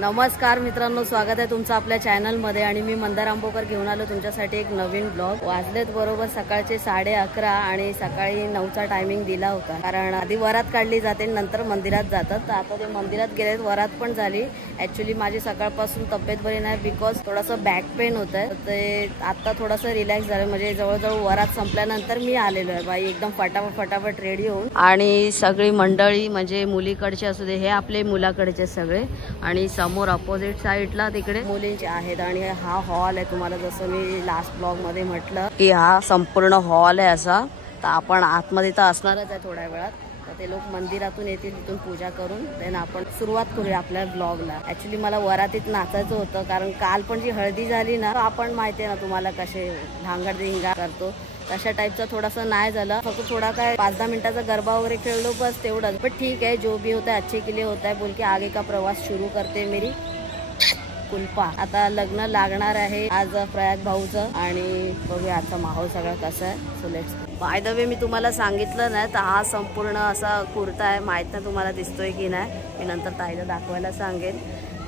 नमस्कार मित्रांनो, स्वागत आहे तुमचं आपल्या चॅनलमध्ये आणि मी मंदार आंबोकर घेऊन आलो तुमच्यासाठी एक नवीन ब्लॉग। वाजलेत बरोबर सकाळचे 11:30 आणि सकाळी 9चा टायमिंग दिला होता, कारण आधी वरात काढली जाते नंतर मंदिरात जातात। तर आता ते मंदिरात गेलेत, वरात पण झाली। ऍक्च्युली माझी सकाळपासून तब्येत बरी नाही, बिकॉज थोडंसं बॅक पेन होत आहे। ते आता थोडंसं रिलॅक्स झालं, म्हणजे जवळजवळ वरात संपल्यानंतर मी आलेलो आहे बाई, एकदम फटाफट रेडी होऊन। आणि सगळी मंडळी म्हणजे मुलीकडचे असू दे, हे आपले मुलाकडचे सगळे, आणि समोर अपोजिट साइडला तिकडे मुलींचे आहेत। आणि हा हॉल आहे, तुम्हाला जसं मी लास्ट ब्लॉग मध्ये म्हटलं की हा संपूर्ण हॉल आहे असा। तर आपण आतमध्ये तर असणारच आहे थोड्या वेळात, तर ते लोक मंदिरातून येतील, तिथून पूजा करून देन आपण सुरुवात करूया आपल्या ब्लॉगला। ऍक्च्युली मला वरातीत नाचायचं होतं, कारण काल पण जी हळदी झाली ना, आपण माहिती आहे ना तुम्हाला कसे धांगडधिंगा करतो, तशा टाइपचा थोडासा नाही झाला। फक्त थोड़ा काय 5-10 मिनिटाचा गरबा वगैरे खेळलो, बस तेवढंच। पण ठीक आहे, जो भी होता है अच्छे के लिए होता है बोल के आगे का प्रवास शुरू करते मेरी कुल्पा। आता लग्न लागणार आहे आज प्रयाग भाऊचं, आणि बघूया आजचा माहोल सगळा कसा आहे। So let's by the way, मी तुम्हाला सांगितलं नाही तर हा संपूर्ण असा कुर्ता आहे, माहित नाही तुम्हाला दिसतोय की नाही, मी नंतर ताईला दाखवायला सांगेन।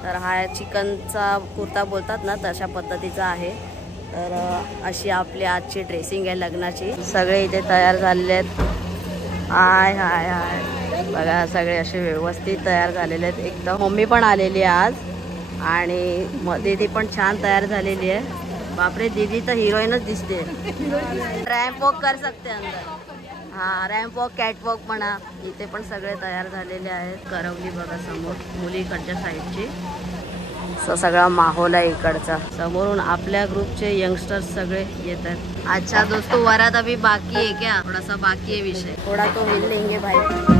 तर हा चिकनचा कुर्ता बोलतात ना, तशा पद्धतीचा आहे। तर अशी आपली आजची ड्रेसिंग आहे लग्नाची। सगळे इथे तयार झालेले आहेत, हाय हाय हाय बघा, सगळे असे व्यवस्थित तयार झालेले आहेत एकदम। मम्मी पण आलेली आहे आज, आणि दीदी पण छान तयार झालेली आहे। बापरे, दीदी तर हिरोईनच दिसते। रॅम्प वॉक कर सकते अंदर, हा रॅम्प वॉक, कॅट वॉक म्हणा। इथे पण सगळे तयार झालेले आहेत। करवली बघा समोर मुलीकडच्या साईडची, सगळा माहोल आहे इकडचा। समोरून आपल्या ग्रुपचे यंगस्टर्स सगळे येत आहेत। अच्छा दोस्तों, वरात अभी बाकी है क्या? थोड़ा सा बाकी है विषय, थोड़ा तो हिल लेंगे भाई।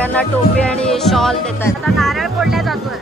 सगळ्यांना टोपी आणि शॉल देतात. आता नारळ फोडल्या जातोय.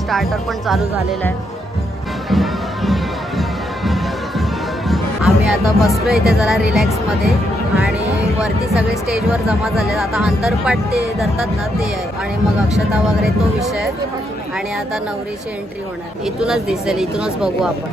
स्टार्टर पण चालू झालेला आहे. आम्ही आता बसलो इथे जरा रिलॅक्स मध्ये आणि वरती सगळे स्टेजवर जमा झाले. आता अंतरपाट ते धरतात ना ते आहे आणि मग अक्षता वगैरे तो विषय आणि आता नवरीची एंट्री होणार. इथूनच दिसेल, इथूनच बघू आपण.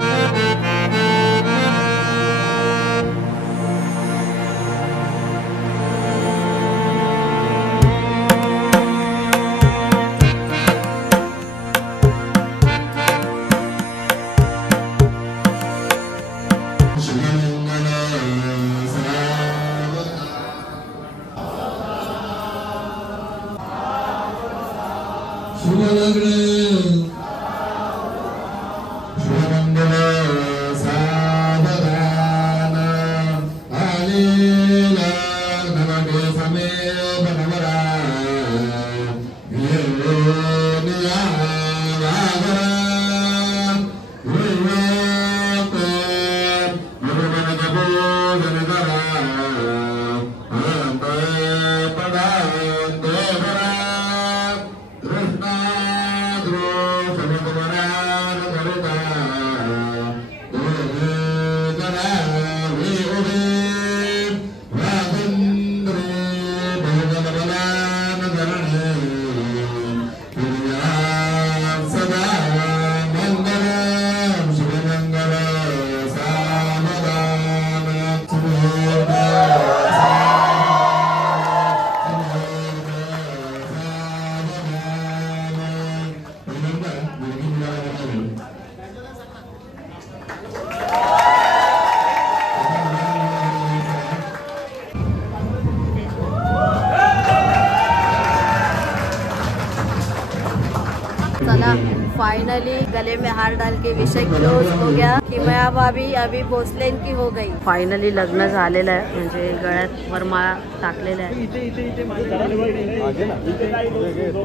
चला फाइनली गले में हार डाल के विषय क्लोज हो गया कि मैं अब अभी भोसलेन की हो गई. फाइनली लग्न झालेलं आहे म्हणजे गळ्यात वरमाळा टाकलेला आहे.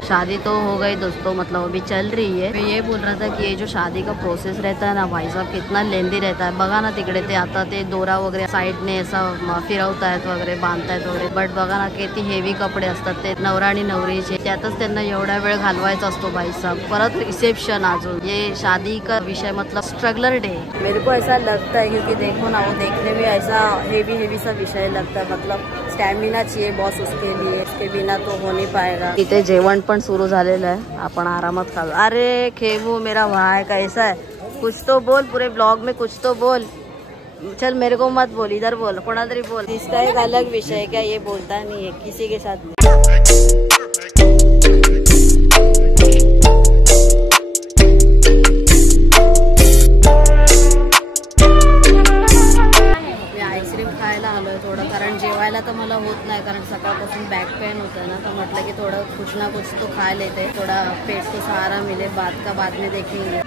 शादी तो हो गई दोस्तों, मतलब अभी चल रही है. मैं ये बोल रहा था कि ये जो शादी का प्रोसेस रहता है ना भाई साहब कितना लेंदी रहता है. बघा ना तिकडे ते आता ते दोरा वगैरे साईडने असा फिरवतायत वगैरे बांधतायत वगैरे. बट बघा ना किती हेवी कपडे असतात ते नवरा आणि नवरीचे. त्यातच त्यांना एवढा वेळ घालवायचा असतो भाई साहब. परत रिसेप्शन अजून. ये शादी का विषय मतलब स्ट्रगलर डे. मेरे को ऐसा लगता है क्योंकि देखो ना वो देखने में ऐसा हेवी सा विषय लगता है. मतलब स्टॅमिना चाहिए बॉस उसके लिए, उसके बिना तो हो नहीं पाएगा. इथे जेवण पण सुरू झालेलं आहे. आपण आरामात खाऊ. अरे खेबू मेरा भाई कैसा है, कुछ तो बोल. पूरे ब्लॉग में कुछ तो बोल. चल मेरे को मत बोल, इधर बोल, कोणा तरी बोल. इसका एक अलग विषय है क्या, ये बोलता नहीं है किसी के साथ. खायला आलोय थोडं, कारण जेवायला तर मला होत नाही कारण सकाळपासून बॅक पेन होतं ना. तर म्हटलं की थोडं कुछ ना कुछ तो खा लेते, थोड़ा पेट को सहारा मिले. बाद में देखेंगे.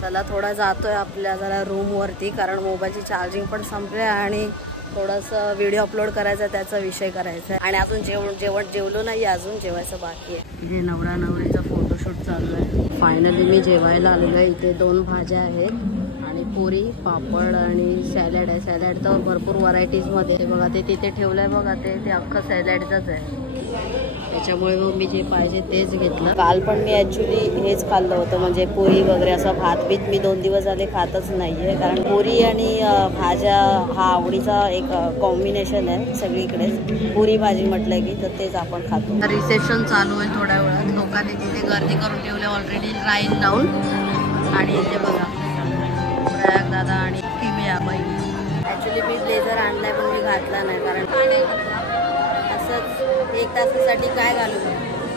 चला थोडा जातोय आपल्या जरा रूम वरती, कारण मोबाईलची चार्जिंग पण संपली आणि थोडंसं व्हिडिओ अपलोड करायचा, त्याचा विषय करायचा आहे. आणि अजून जेवलो नाही, अजून जेवायचं बाकी आहे. इथे नवरा नवरीचा फोटोशूट चालू आहे. फायनली मी जेवायला आलेलो आहे. इथे 2 भाज्या आहेत आणि पुरी, पापड आणि सॅलड आहे. सॅलड तर भरपूर व्हरायटीजमध्ये बघा, ते तिथे ठेवलं आहे बघा, ते अख्खं सॅलडचंच आहे. त्याच्यामुळे मग मी जे पाहिजे तेच घेतलं. काल पण मी ॲक्च्युली हेच खाल्लं होतं, म्हणजे पुरी वगैरे असं भात बीत मी 2 दिवस झाले खातच नाही आहे, कारण पुरी आणि भाज्या हा आवडीचा एक कॉम्बिनेशन आहे सगळीकडेच. पुरी भाजी म्हटलं की तर तेच आपण खातो. रिसेप्शन चालू आहे थोड्या वेळात. लोकांनी तिथे गर्दी करून ठेवले ऑलरेडी लाईन लावून. आणि इथे बघा प्रयाग दादा आणि किमिया बाई. ॲक्च्युली मी ब्लेझर आणलाय पण मी घातला नाही, कारण असंच 1 तासासाठी काय घालू,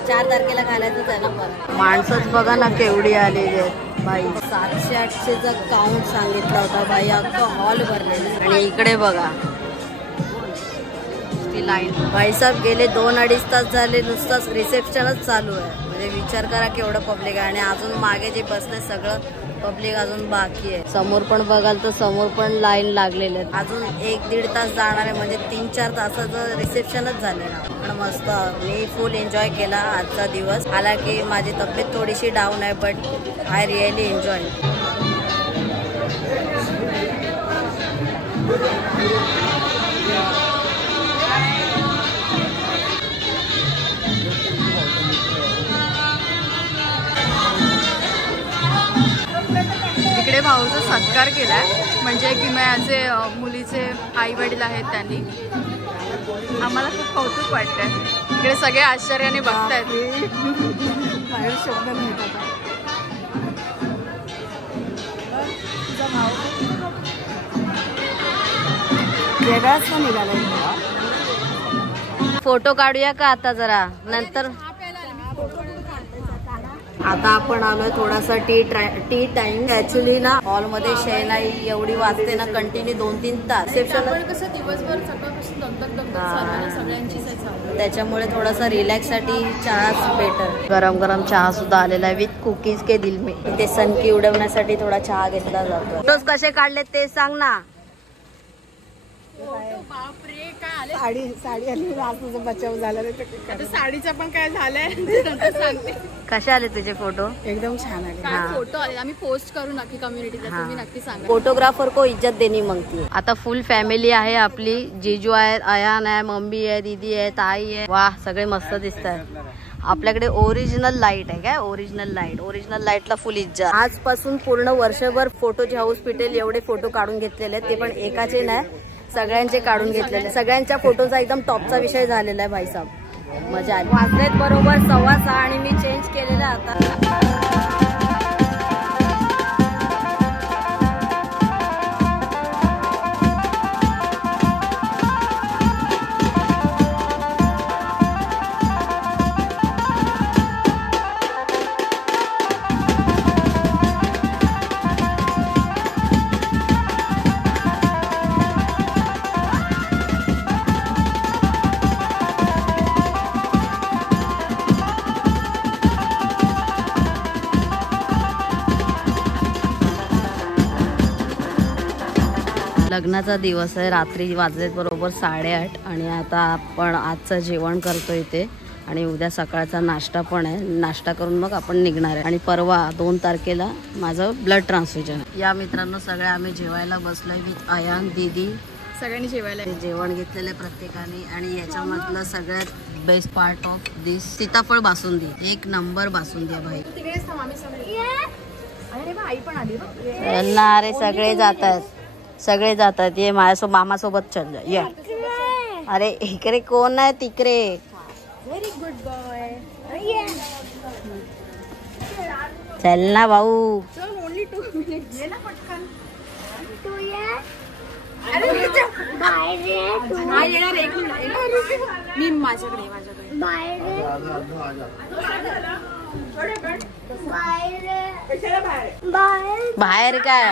4 तारखेला घालायचंच आहे ना. पण माणसंच बघा ना केवढी आलेली आहेत बाई. 700-800चा काउंट सांगितला होता बाई, अख्खं हॉल भरलेला आहे. आणि इकडे बघा ती लाईन. भाईसाहेब गेले 2-2.5 तास झाले, नुसताच रिसेप्शनच चालू आहे. म्हणजे विचार करा केवढं पब्लिक आहे. आणि अजून मागे जे बसले सगळं पब्लिक अजून बाकी आहे. समोर पण बघाल तर समोर पण लाईन लागलेले आहेत. अजून 1-1.5 तास जाणार आहे, म्हणजे 3-4 तासाचं रिसेप्शनच झालेलं. पण मस्त मी फुल एन्जॉय केला आजचा दिवस. हालाकी माझी तब्येत थोडीशी डाऊन आहे, बट आय रिअली एन्जॉय. इकडे भाऊचा सत्कार केलाय, म्हणजे की माझे मुलीचे आई वडील आहेत त्यांनी. आम्हाला खूप कौतुक वाटतंय. इकडे सगळे आश्चर्याने बघतायत. बाहेर शब्द मिळतात. तुझा भाऊ वेगळाच का निघाला. फोटो काढूया का आता जरा नंतर. आता आपण आलोय थोडासा टी टाइम. ऍक्च्युली ना हॉलमध्ये शहनाई एवढी वाजते ना कंटिन्यू 2-3 तास. कसं दिवसभर सकाळपासून सगळ्यांची, त्याच्यामुळे थोडासा रिलॅक्स साठी चहा बेटर. गरम गरम चहा सुद्धा आलेला आहे विथ कुकीज के दिल में. इथे सनकी उडवण्यासाठी थोडा चहा घेतला जातो. फोटोज कसे काढले ते सांग ना. बापरे काय आले. साडी आली, आज तुझं बचाव झाला. आता साडीचं पण काय झालंय सांगते. कसे आले तुझे फोटो. एकदम छान आले फोटो आले. आम्ही पोस्ट करू नक्की कम्युनिटीला, तुम्ही नक्की सांगा. फोटोग्राफर को इज्जत देनी मागती. आता फुल फॅमिली आहे आपली. जीजू आहे, अयान आहे, मम्मी आहे, दीदी आहे, ताई आहे. वाह सगळे मस्त दिसत आहेत. आपल्याकडे ओरिजिनल लाईट आहे काय, ओरिजिनल लाईटला फुल इज्जत. आजपासून पूर्ण वर्षभर फोटोची हाऊस पिटेल एवढे फोटो काढून घेतलेले आहेत. ते पण एकाचे नाही, सगळ्यांचे काढून घेतलेले. सगळ्यांच्या फोटोचा एकदम टॉपचा विषय झालेला आहे भाईसाहेब. मजा आली. वाजलेत बरोबर 6:15 आणि मी चेंज केलेला आता. लग्नाचा दिवस आहे. रात्री वाजलेत बरोबर 8:30 आणि आता आपण आजचं जेवण करतो इथे. आणि उद्या सकाळचा नाश्ता पण आहे. नाश्ता करून मग आपण निघणार आहे. आणि परवा 2 तारखेला माझं ब्लड ट्रान्सफ्युजन आहे. या मित्रांनो सगळे आम्ही जेवायला बसलोय विथ अयान, दीदी. सगळ्यांनी जेवायला जेवण घेतलेलं आहे प्रत्येकाने. आणि याच्यामधलं सगळ्यात बेस्ट पार्ट ऑफ दिस सीताफळ बासुंदी. 1 नंबर बासुंदी आहे भाई. आई पण आली ना. अरे सगळे जातात ये माझ्यासोबत. मामासोबत चल जा ये. अरे इकडे कोण आहे तिकडे. Very good boy. चल ना भाऊ. Only 2 minutes. ये ना पटकन. तू ये. अरे येणार 1 मिनिट. मी माझ्याकडे बाहेर काय.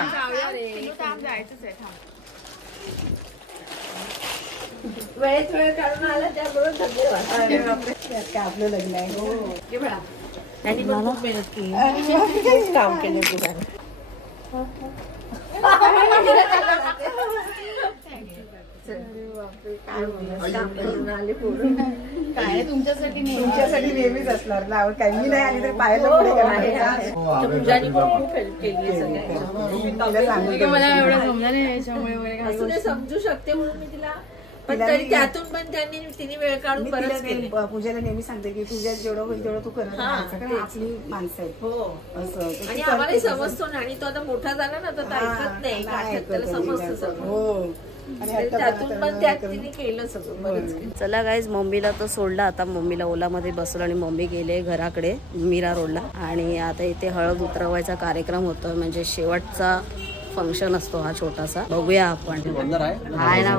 वेळेत वेळ काढून आला त्याबरोबर धन्यवाद. आपलं लग्न आहे. त्यांनी पण खूप मेहनत केली, खूप काम केले पुढे. काय तुमच्यासाठी नेहमीच असणार ना, काही मी नाही आली तरी पाहायला पुढे पूजानी पण खूप हेल्प केली सगळ्यांची. मला एवढं समजा नाही याच्यामुळे समजू शकते म्हणून मी तिला, पण तरी त्यातून पण तिने वेळ काढून बरंच केलं. पूजाला नेहमी सांगते की तुझ्या जेवढं होईल तेवढं तू करत राहायचं, कारण आपली माणसं आहेत. हो असं, आणि आम्हाला समजतो ना, आणि तो आता मोठा झाला ना तर ऐकत नाही, त्याला समजतं सगळं. हो, त्यातून पण त्यात तिने केलं सगळं बरंच. चला गाईज, मम्मीला तो सोडला. आता मम्मीला ओलामध्ये बसवलं आणि मम्मी गेले घराकडे मीरा रोडला. आणि आता इथे हळद उतरवायचा कार्यक्रम होतो, म्हणजे शेवटचा फंक्शन असतो हा छोटासा. बघूया आपण. आहे ना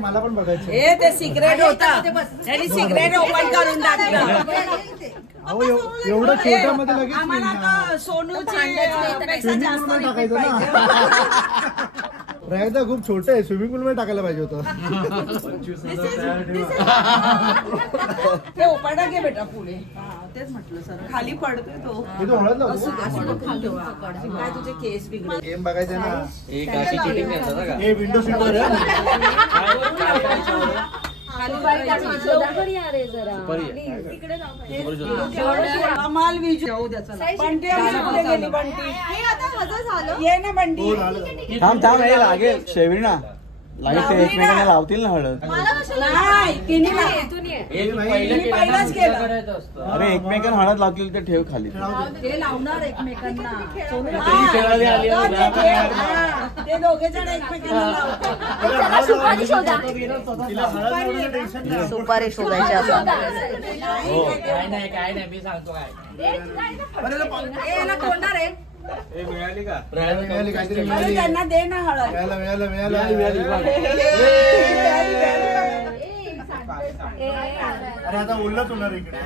मला पण बघायचं. ते सिक्रेट होता, त्यांनी सिक्रेट ओपन करून टाकलं. एवढं छोट्यामध्ये लगेच सोनू टाकायचं ना. प्रयागदा खूप छोटं आहे, स्विमिंग पूल मध्ये टाकायला पाहिजे होतं. ते ओपाडा घे बेटा पुढे. तेच म्हटलं सर, खाली पडतोय तो. काय तुझे केस बिघडले. गेम बघायचा ना, हे विंडो सीटर कमाल विजू. बंटी गेली, बंटी ये ना, बंटी थांब थांब, हे लागेल शेवडी ना, लाईट एकमेकांना लावतील ना हळद. नाही, तिने पहिलाच केलं. अरे एकमेकांना हळद लावतील तर ठेव खाली. ते लावणार एकमेकांना, ते दोघे जण एकमेकांना लावतात. सुपारी शोधायची आता. काय नाही मी सांगतो काय. तोंडार आहे. मिळाली का? त्यांना दे ना हळद. अरे आता उल्लच होणार इकडे.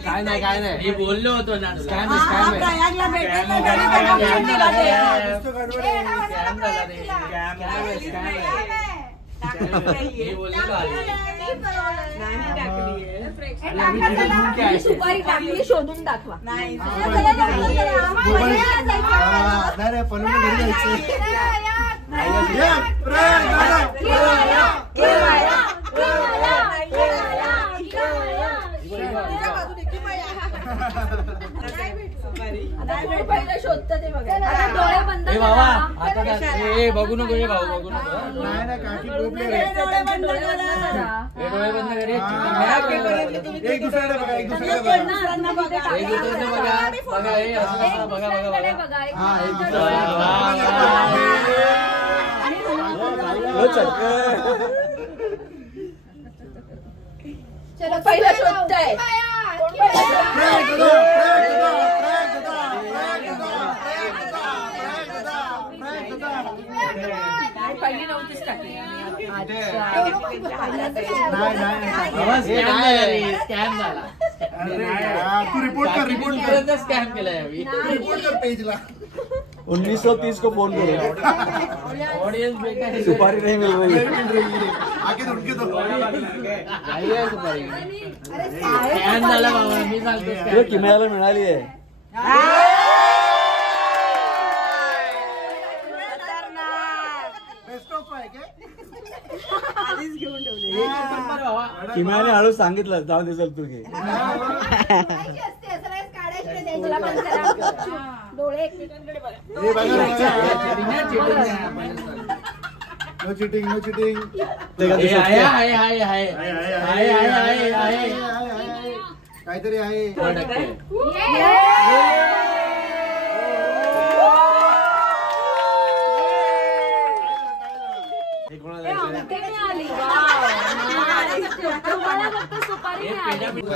काय नाही मी बोललो होतो ना. प्रयागला भेटेल ना, सुपारी टाकली, शोधून दाखवा. नाही पलून घरी शोधत ते बघा. डोळे बंद बघू नको, हे भाऊ बघू नको. नाही काकी डोळे बंद करे. एक दुसऱ्याला बघा, एक दुसऱ्याला चलो पहिला शोधताय. पहिली नव्हतीच टाकली. स्कॅम झाला. तू रिपोर्ट कर. स्कॅम केलाय रिपोर्ट कर पेजला. 1930 को फोन करो. ऑडियन्स बेकार. सुपारी नहीं मिल रही. आगे उनके तो सुपारी स्कॅम झाला बाबा, मी सांगतो. किमयाला मिळाली आहे. किमयाने हळू सांगितलं, जाऊ दे चल तू घे. डोळे एकमेकांकडे बघा. No cheating, no cheating. काहीतरी आहे.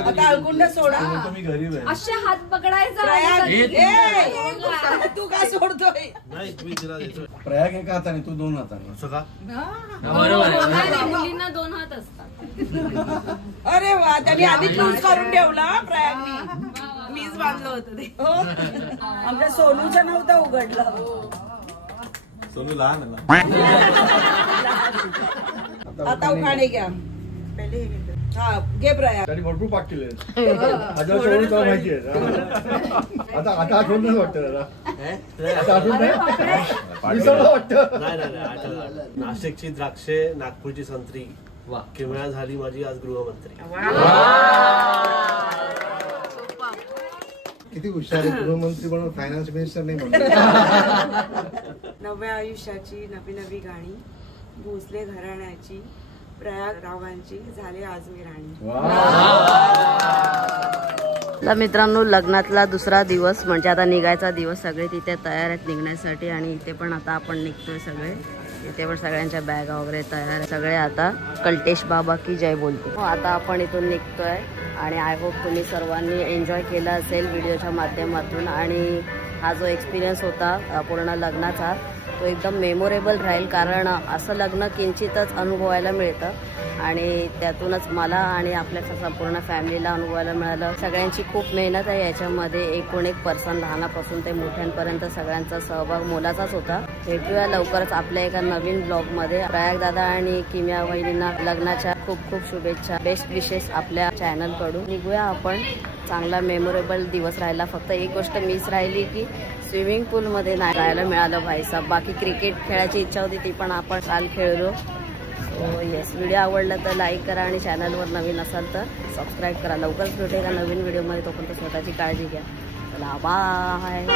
आता अलगुंड सोडा. तुम्ही घरी राहा. असे हात पकडायचा. तू काय सोडतोय? प्रयाग एका हाताने, तू 2 हाताने. सगळा मुलींना 2 हात असतात. अरे वा, त्यांनी आधी लूज करून ठेवला प्रयागनी. मीच बांधलं होतं ते. आमच्या सोनूचं नव्हतं उघडलं. सोनू लहान आहे ना. आता उखाणे घ्या. घे प्रयाग. त्यांनी भरपूर पाठ केले माहिती आहे. आता आठवण नाही वाटतं त्याला. आता आठवण नाही विसरलं वाटतं. नाही. नाशिकची द्राक्षे, नागपूरची संत्री, किमया झाली माझी आज गृहमंत्री. किती हुशार आहे. गृहमंत्री म्हणून फायनान्स मिनिस्टर नाही म्हणून. नव्या आयुष्याची नवी नवी गाणी, भोसले घराण्याची, प्रयाग रावांची झाले आज मी राणी. मित्रांनो, लग्नातला दुसरा दिवस म्हणजे आता निघायचा दिवस. सगळे तिथे तयार आहेत निघण्यासाठी आणि इथे पण आता आपण निघतोय सगळे. इथे पण सगळ्यांच्या बॅगा वगैरे तयार. सगळे आता कल्टेश बाबा की जय बोलतो. आता आपण इथून निघतोय आणि आय होप तुम्ही सर्वांनी एन्जॉय केला असेल व्हिडिओच्या माध्यमातून. आणि हा जो एक्सपिरियन्स होता पूर्ण लग्नाचा तो एकदम मेमोरेबल राहील. कारण असं लग्न किंचितच अनुभवायला मिळतं आणि त्यातूनच मला आणि आपल्या संपूर्ण फॅमिलीला अनुभवायला मिळालं. सगळ्यांची खूप मेहनत आहे याच्यामध्ये. एकूण एक पर्सन लहानापासून ते मोठ्यांपर्यंत सगळ्यांचा सहभाग मोलाचाच होता. भेटूया लवकरच आपल्या एका नवीन ब्लॉगमध्ये. प्रयाग दादा आणि किमया वहिनींना लग्नाच्या खूप खूप शुभेच्छा. बेस्ट विशेस आपल्या चॅनल कडून. निघूया आपण. चांगला मेमोरेबल दिवस राहिला. फक्त एक गोष्ट मिस राहिली की स्विमिंग पूल मध्ये नाही राहायला मिळालं भाईसाहेब. बाकी क्रिकेट खेळायची इच्छा होती ती पण आपण काल खेळलो. येस, व्हिडिओ आवडला तर लाईक करा आणि चॅनलवर नवीन असाल तर सबस्क्राईब करा. लवकरच भेटू एका नवीन व्हिडिओमध्ये. तोपर्यंत स्वतःची काळजी घ्या. चला बाय.